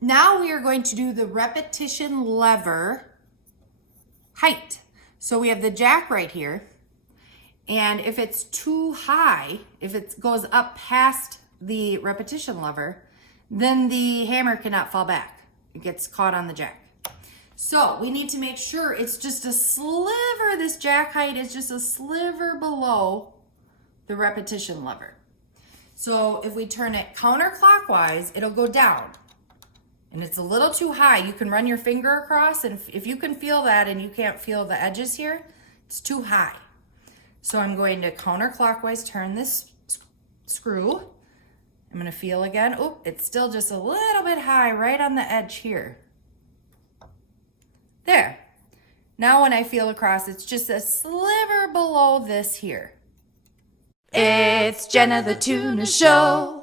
Now we are going to do the repetition lever height. So we have the jack right here. And if it's too high, if it goes up past the repetition lever, then the hammer cannot fall back. It gets caught on the jack. So we need to make sure it's just a sliver, this jack height is just a sliver below the repetition lever. So if we turn it counterclockwise, it'll go down. And it's a little too high. You can run your finger across, and if you can feel that and you can't feel the edges here, it's too high. So I'm going to counterclockwise turn this screw. I'm gonna feel again. Oh, it's still just a little bit high right on the edge here. There. Now when I feel across, it's just a sliver below this here. It's Jenna the Tuna Show.